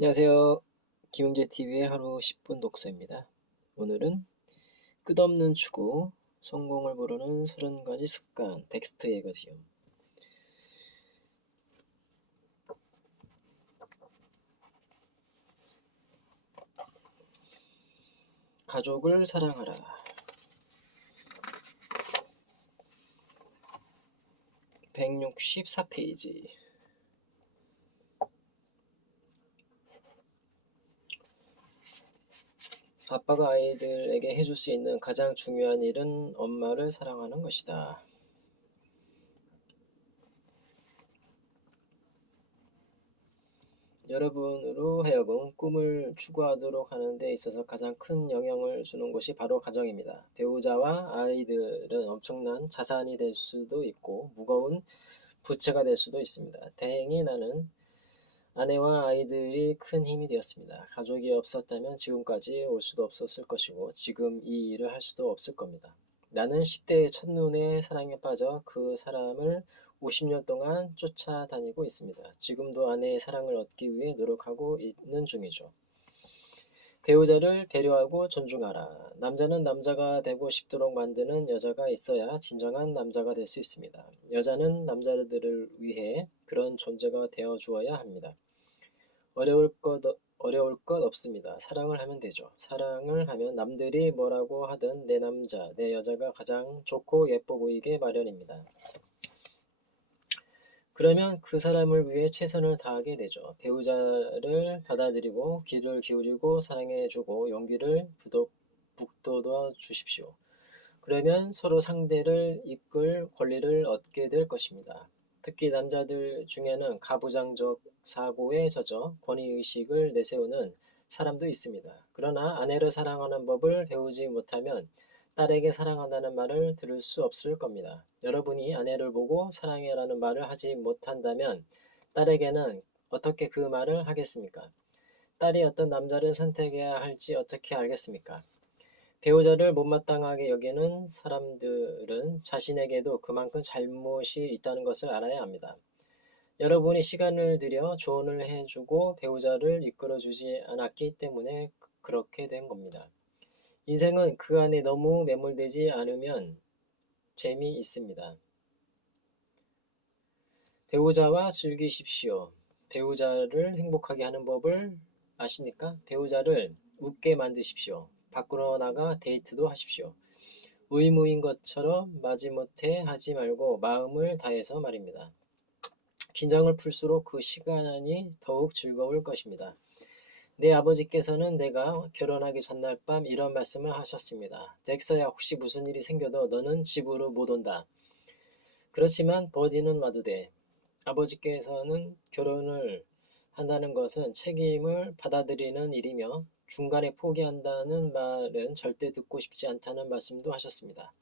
안녕하세요. 김용재TV의 하루 10분 독서입니다. 오늘은 끝없는 추구, 성공을 부르는 30가지 습관, 텍스트 읽어지요. 가족을 사랑하라. 164페이지. 아빠가 아이들에게 해줄 수 있는 가장 중요한 일은 엄마를 사랑하는 것이다. 여러분으로 하여금 꿈을 추구하도록 하는 데 있어서 가장 큰 영향을 주는 곳이 바로 가정입니다. 배우자와 아이들은 엄청난 자산이 될 수도 있고 무거운 부채가 될 수도 있습니다. 다행히 나는 아내와 아이들이 큰 힘이 되었습니다. 가족이 없었다면 지금까지 올 수도 없었을 것이고 지금 이 일을 할 수도 없을 겁니다. 나는 10대의 첫눈에 사랑에 빠져 그 사람을 50년 동안 쫓아다니고 있습니다. 지금도 아내의 사랑을 얻기 위해 노력하고 있는 중이죠. 배우자를 배려하고 존중하라. 남자는 남자가 되고 싶도록 만드는 여자가 있어야 진정한 남자가 될 수 있습니다. 여자는 남자들을 위해 그런 존재가 되어 주어야 합니다. 어려울 것 없습니다. 사랑을 하면 되죠. 사랑을 하면 남들이 뭐라고 하든 내 남자, 내 여자가 가장 좋고 예뻐 보이게 마련입니다. 그러면 그 사람을 위해 최선을 다하게 되죠. 배우자를 받아들이고 귀를 기울이고 사랑해주고 용기를 북돋워 주십시오. 그러면 서로 상대를 이끌 권리를 얻게 될 것입니다. 특히 남자들 중에는 가부장적 사고에 젖어 권위의식을 내세우는 사람도 있습니다. 그러나 아내를 사랑하는 법을 배우지 못하면 딸에게 사랑한다는 말을 들을 수 없을 겁니다. 여러분이 아내를 보고 사랑해라는 말을 하지 못한다면 딸에게는 어떻게 그 말을 하겠습니까? 딸이 어떤 남자를 선택해야 할지 어떻게 알겠습니까? 배우자를 못마땅하게 여기는 사람들은 자신에게도 그만큼 잘못이 있다는 것을 알아야 합니다. 여러분이 시간을 들여 조언을 해주고 배우자를 이끌어주지 않았기 때문에 그렇게 된 겁니다. 인생은 그 안에 너무 매몰되지 않으면 재미있습니다. 배우자와 즐기십시오. 배우자를 행복하게 하는 법을 아십니까? 배우자를 웃게 만드십시오. 밖으로 나가 데이트도 하십시오. 의무인 것처럼 마지못해 하지 말고 마음을 다해서 말입니다. 긴장을 풀수록 그 시간이 더욱 즐거울 것입니다. 내 아버지께서는 내가 결혼하기 전날 밤 이런 말씀을 하셨습니다. 덱서야, 혹시 무슨 일이 생겨도 너는 집으로 못 온다. 그렇지만 버디는 와도 돼. 아버지께서는 결혼을 한다는 것은 책임을 받아들이는 일이며 중간에 포기한다는 말은 절대 듣고 싶지 않다는 말씀도 하셨습니다.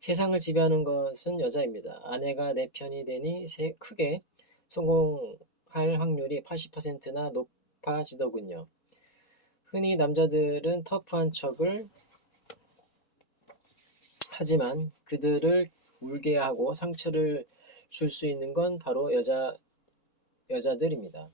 세상을 지배하는 것은 여자입니다. 아내가 내 편이 되니 크게 성공할 확률이 80%나 높아지더군요. 흔히 남자들은 터프한 척을 하지만 그들을 울게 하고 상처를 줄 수 있는 건 바로 여자들입니다.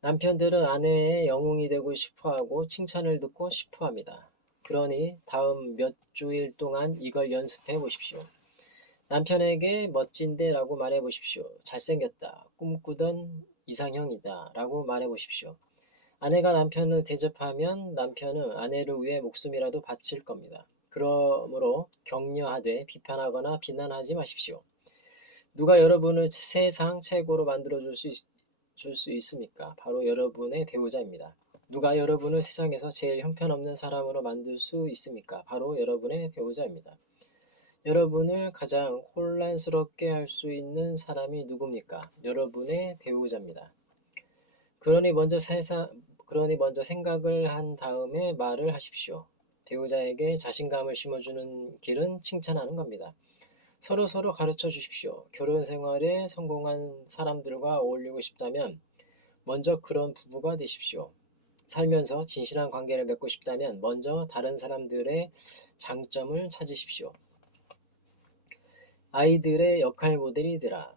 남편들은 아내의 영웅이 되고 싶어하고 칭찬을 듣고 싶어합니다. 그러니 다음 몇 주일 동안 이걸 연습해 보십시오. 남편에게 멋진데 라고 말해 보십시오. 잘생겼다, 꿈꾸던 이상형이다 라고 말해 보십시오. 아내가 남편을 대접하면 남편은 아내를 위해 목숨이라도 바칠 겁니다. 그러므로 격려하되 비판하거나 비난하지 마십시오. 누가 여러분을 세상 최고로 만들어 줄 수 있습니까? 바로 여러분의 배우자입니다. 누가 여러분을 세상에서 제일 형편없는 사람으로 만들 수 있습니까? 바로 여러분의 배우자입니다. 여러분을 가장 혼란스럽게 할 수 있는 사람이 누굽니까? 여러분의 배우자입니다. 그러니 먼저 생각을 한 다음에 말을 하십시오. 배우자에게 자신감을 심어주는 길은 칭찬하는 겁니다. 서로 가르쳐 주십시오. 결혼 생활에 성공한 사람들과 어울리고 싶다면 먼저 그런 부부가 되십시오. 살면서 진실한 관계를 맺고 싶다면 먼저 다른 사람들의 장점을 찾으십시오. 아이들의 역할 모델이 되라.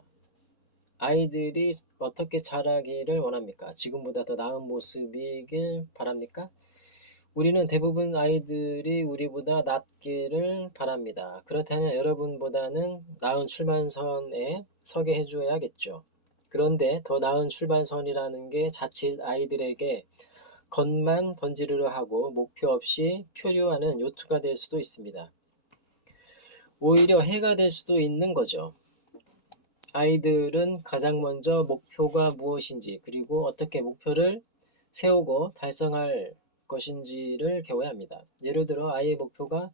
아이들이 어떻게 자라기를 원합니까? 지금보다 더 나은 모습이길 바랍니까? 우리는 대부분 아이들이 우리보다 낫기를 바랍니다. 그렇다면 여러분보다는 나은 출발선에 서게 해줘야겠죠. 그런데 더 나은 출발선이라는 게 자칫 아이들에게 겉만 번지르르 하고 목표 없이 표류하는 요트가 될 수도 있습니다. 오히려 해가 될 수도 있는 거죠. 아이들은 가장 먼저 목표가 무엇인지, 그리고 어떻게 목표를 세우고 달성할 것인지를 배워야 합니다. 예를 들어 아이의 목표가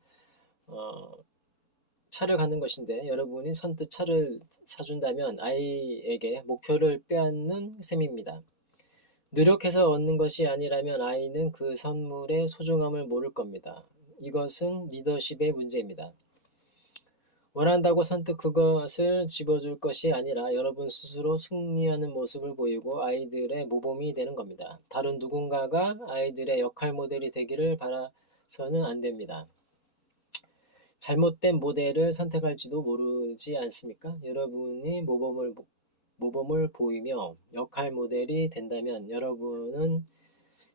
차를 갖는 것인데 여러분이 선뜻 차를 사준다면 아이에게 목표를 빼앗는 셈입니다. 노력해서 얻는 것이 아니라면 아이는 그 선물의 소중함을 모를 겁니다. 이것은 리더십의 문제입니다. 원한다고 선뜻 그것을 집어줄 것이 아니라 여러분 스스로 승리하는 모습을 보이고 아이들의 모범이 되는 겁니다. 다른 누군가가 아이들의 역할 모델이 되기를 바라서는 안 됩니다. 잘못된 모델을 선택할지도 모르지 않습니까? 여러분이 모범을 보이며 역할 모델이 된다면 여러분은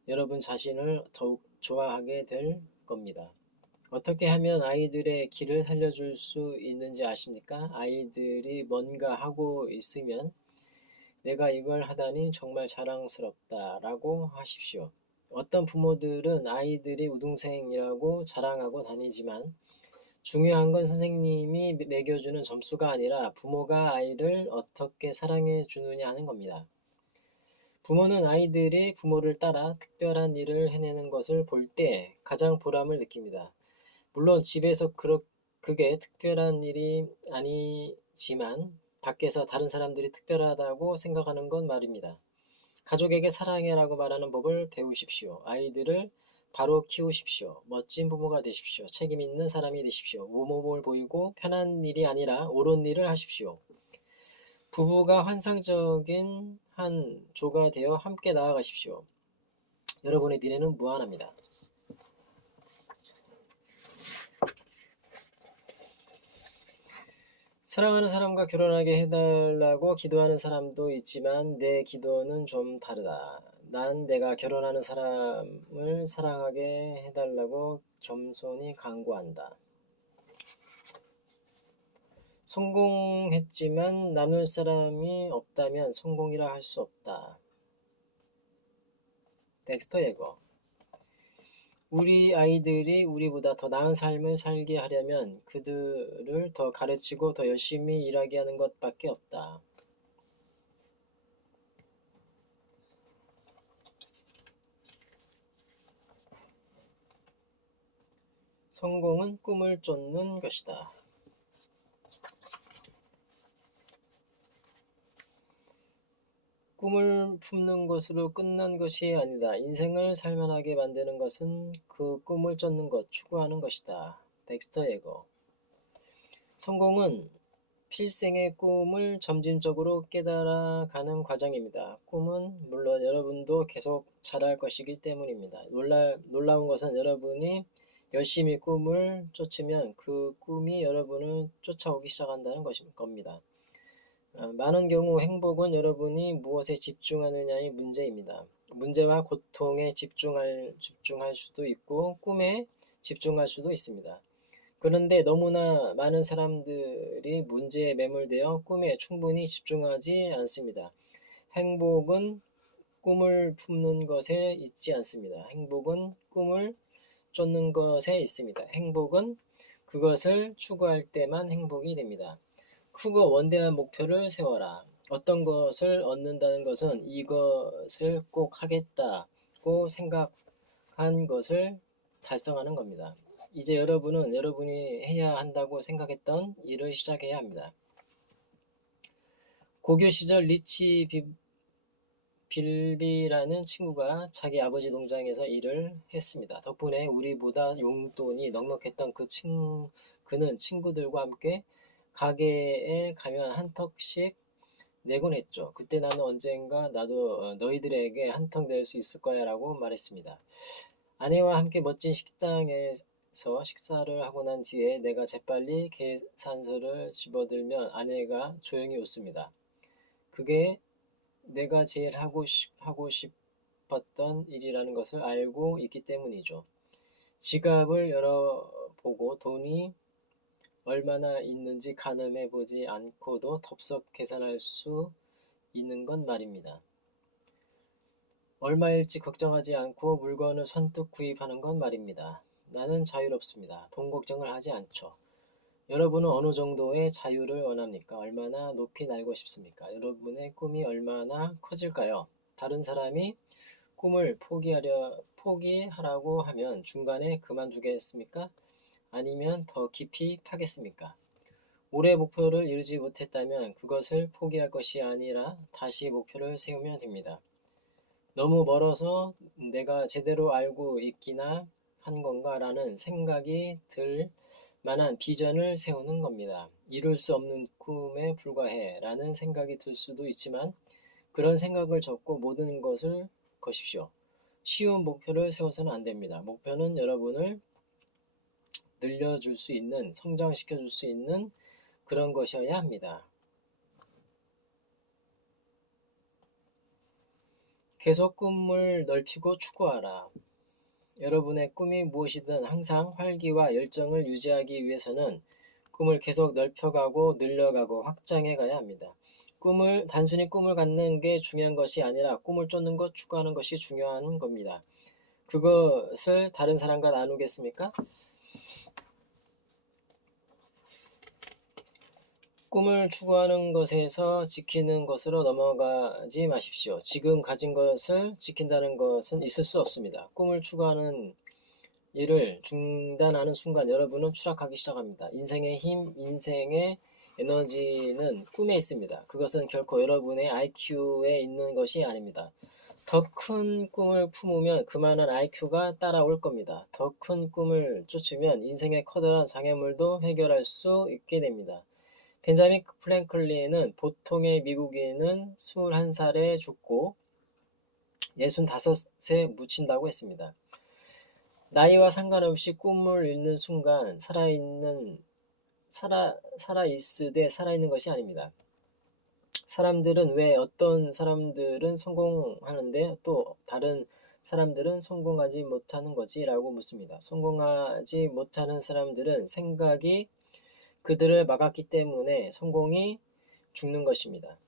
여러분 자신을 더욱 좋아하게 될 겁니다. 어떻게 하면 아이들의 길을 살려줄 수 있는지 아십니까? 아이들이 뭔가 하고 있으면 내가 이걸 하다니 정말 자랑스럽다 라고 하십시오. 어떤 부모들은 아이들이 우등생이라고 자랑하고 다니지만 중요한 건 선생님이 매겨주는 점수가 아니라 부모가 아이를 어떻게 사랑해 주느냐 하는 겁니다. 부모는 아이들이 부모를 따라 특별한 일을 해내는 것을 볼 때 가장 보람을 느낍니다. 물론 집에서 그게 특별한 일이 아니지만 밖에서 다른 사람들이 특별하다고 생각하는 건 말입니다. 가족에게 사랑해라고 말하는 법을 배우십시오. 아이들을 바로 키우십시오. 멋진 부모가 되십시오. 책임 있는 사람이 되십시오. 모범을 보이고 편한 일이 아니라 옳은 일을 하십시오. 부부가 환상적인 한 조가 되어 함께 나아가십시오. 여러분의 미래는 무한합니다. 사랑하는 사람과 결혼하게 해달라고 기도하는 사람도 있지만 내 기도는 좀 다르다. 난 내가 결혼하는 사람을 사랑하게 해달라고 겸손히 간구한다. 성공했지만 나눌 사람이 없다면 성공이라 할 수 없다. 덱스터 예거. 우리 아이들이 우리보다 더 나은 삶을 살게 하려면 그들을 더 가르치고 더 열심히 일하게 하는 것밖에 없다. 성공은 꿈을 쫓는 것이다. 꿈을 품는 것으로 끝난 것이 아니다. 인생을 살만하게 만드는 것은 그 꿈을 쫓는 것, 추구하는 것이다. 덱스터 예거. 성공은 필생의 꿈을 점진적으로 깨달아가는 과정입니다. 꿈은 물론 여러분도 계속 자랄 것이기 때문입니다. 놀라운 것은 여러분이 열심히 꿈을 쫓으면 그 꿈이 여러분을 쫓아오기 시작한다는 겁니다. 많은 경우 행복은 여러분이 무엇에 집중하느냐의 문제입니다. 문제와 고통에 집중할 수도 있고 꿈에 집중할 수도 있습니다. 그런데 너무나 많은 사람들이 문제에 매몰되어 꿈에 충분히 집중하지 않습니다. 행복은 꿈을 품는 것에 있지 않습니다. 행복은 꿈을 쫓는 것에 있습니다. 행복은 그것을 추구할 때만 행복이 됩니다. 크고 원대한 목표를 세워라. 어떤 것을 얻는다는 것은 이것을 꼭 하겠다고 생각한 것을 달성하는 겁니다. 이제 여러분은 여러분이 해야 한다고 생각했던 일을 시작해야 합니다. 고교 시절 리치 빌비라는 친구가 자기 아버지 농장에서 일을 했습니다. 덕분에 우리보다 용돈이 넉넉했던 그는 친구들과 함께 가게에 가면 한턱씩 내곤 했죠. 그때 나는 언젠가 나도 너희들에게 한턱 낼 수 있을 거야 라고 말했습니다. 아내와 함께 멋진 식당에서 식사를 하고 난 뒤에 내가 재빨리 계산서를 집어들면 아내가 조용히 웃습니다. 그게 내가 제일 하고 싶었던 일이라는 것을 알고 있기 때문이죠. 지갑을 열어보고 돈이 얼마나 있는지 가늠해 보지 않고도 덥석 계산할 수 있는 건 말입니다. 얼마일지 걱정하지 않고 물건을 선뜻 구입하는 건 말입니다. 나는 자유롭습니다. 돈 걱정을 하지 않죠. 여러분은 어느 정도의 자유를 원합니까? 얼마나 높이 날고 싶습니까? 여러분의 꿈이 얼마나 커질까요? 다른 사람이 꿈을 포기하라고 하면 중간에 그만두겠습니까? 아니면 더 깊이 파겠습니까? 올해 목표를 이루지 못했다면 그것을 포기할 것이 아니라 다시 목표를 세우면 됩니다. 너무 멀어서 내가 제대로 알고 있기나 한 건가라는 생각이 들 만한 비전을 세우는 겁니다. 이룰 수 없는 꿈에 불과해 라는 생각이 들 수도 있지만 그런 생각을 접고 모든 것을 거십시오. 쉬운 목표를 세워서는 안 됩니다. 목표는 여러분을 늘려줄 수 있는, 성장시켜줄 수 있는 그런 것이어야 합니다. 계속 꿈을 넓히고 추구하라. 여러분의 꿈이 무엇이든 항상 활기와 열정을 유지하기 위해서는 꿈을 계속 넓혀가고 늘려가고 확장해 가야 합니다. 단순히 꿈을 갖는 게 중요한 것이 아니라 꿈을 쫓는 것, 추구하는 것이 중요한 겁니다. 그것을 다른 사람과 나누겠습니까? 꿈을 추구하는 것에서 지키는 것으로 넘어가지 마십시오. 지금 가진 것을 지킨다는 것은 있을 수 없습니다. 꿈을 추구하는 일을 중단하는 순간 여러분은 추락하기 시작합니다. 인생의 힘, 인생의 에너지는 꿈에 있습니다. 그것은 결코 여러분의 IQ에 있는 것이 아닙니다. 더 큰 꿈을 품으면 그만한 IQ가 따라올 겁니다. 더 큰 꿈을 쫓으면 인생의 커다란 장애물도 해결할 수 있게 됩니다. 벤자민 프랭클린은 보통의 미국인은 21살에 죽고 65세 묻힌다고 했습니다. 나이와 상관없이 꿈을 잃는 순간 살아있으되 살아있는 것이 아닙니다. 사람들은 왜 어떤 사람들은 성공하는데 또 다른 사람들은 성공하지 못하는 거지? 라고 묻습니다. 성공하지 못하는 사람들은 생각이 그들을 막았기 때문에 성공이 죽는 것입니다.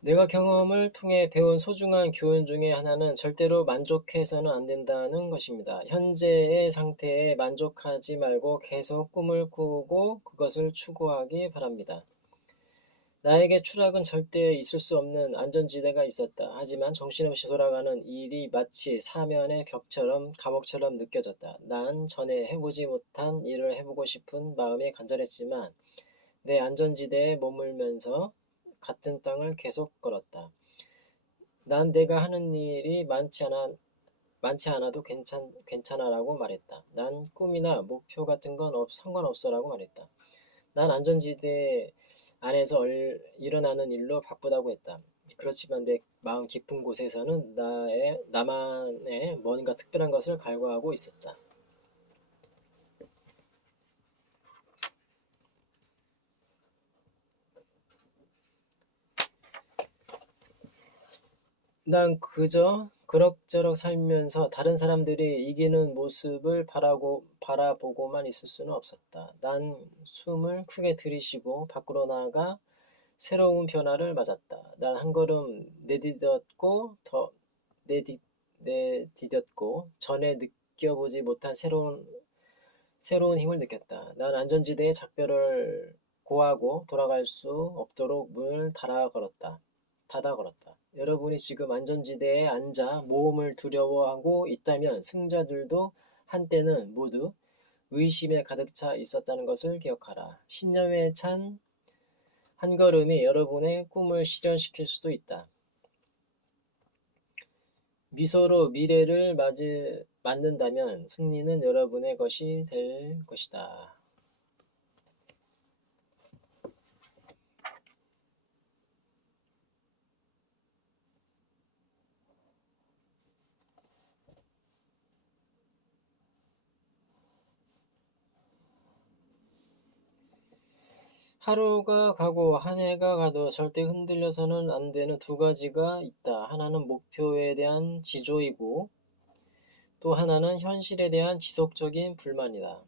내가 경험을 통해 배운 소중한 교훈 중에 하나는 절대로 만족해서는 안 된다는 것입니다. 현재의 상태에 만족하지 말고 계속 꿈을 꾸고 그것을 추구하기 바랍니다. 나에게 추락은 절대 있을 수 없는 안전지대가 있었다. 하지만 정신없이 돌아가는 일이 마치 사면의 벽처럼 감옥처럼 느껴졌다. 난 전에 해보지 못한 일을 해보고 싶은 마음이 간절했지만 내 안전지대에 머물면서 같은 땅을 계속 걸었다. 난 내가 하는 일이 많지 않아도 괜찮아라고 말했다. 난 꿈이나 목표 같은 건 상관없어라고 말했다. 난 안전지대 안에서 일어나는 일로 바쁘다고 했다. 그렇지만 내 마음 깊은 곳에서는 나만의 뭔가 특별한 것을 갈구하고 있었다. 난 그저 그럭저럭 살면서 다른 사람들이 이기는 모습을 바라보고만 있을 수는 없었다. 난 숨을 크게 들이쉬고 밖으로 나아가 새로운 변화를 맞았다. 난 한 걸음 내디뎠고 전에 느껴보지 못한 새로운 힘을 느꼈다. 난 안전지대의 작별을 고하고 돌아갈 수 없도록 문을 닫아 걸었다. 여러분이 지금 안전지대에 앉아 모험을 두려워하고 있다면 승자들도 한때는 모두 의심에 가득 차 있었다는 것을 기억하라. 신념에 찬 한 걸음이 여러분의 꿈을 실현시킬 수도 있다. 미소로 미래를 맞는다면 승리는 여러분의 것이 될 것이다. 하루가 가고 한 해가 가도 절대 흔들려서는 안 되는 두 가지가 있다. 하나는 목표에 대한 지조이고 또 하나는 현실에 대한 지속적인 불만이다.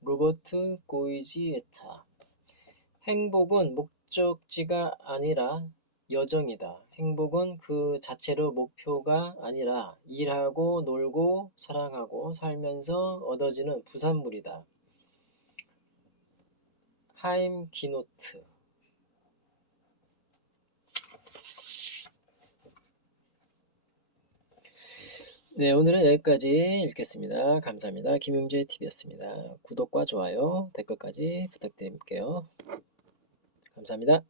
로버트 고이지에타. 행복은 목적지가 아니라 여정이다. 행복은 그 자체로 목표가 아니라 일하고 놀고 사랑하고 살면서 얻어지는 부산물이다. 하임 기노트. 네, 오늘은 여기까지 읽겠습니다. 감사합니다. 김용재 TV였습니다. 구독과 좋아요, 댓글까지 부탁드릴게요. 감사합니다.